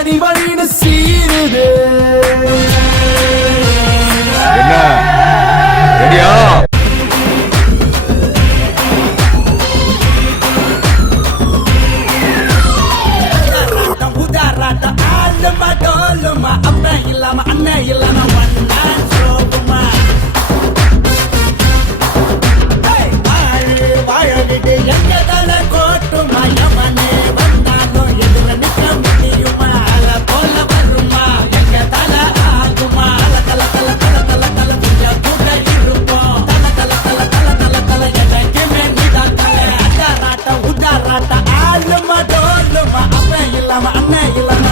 வரி வரின்னு சீருது. என்ன ரெடியா? உதாராட்டம் ஆளுமா டோலுமா அப்பன் இல்லாம அண்ணன் இல்லாம ஒன்னா சோகுமா. வாழ விட்டு எங்க தலை கோட்டுமா எவனே வந்தாலும் எதிர நிக்க முடியுமா? அல போல வருமா எங்க தலை ஆகுமா? தல தல தல தல தல தல கூட இருப்போம். தல தல தல தல தல தல எனக்குமே நீதான் தலை. அடாராட்டம் உதாராட்டம் ஆளுமா டோலுமா அப்பன் இல்லாம அண்ணன் இல்லாம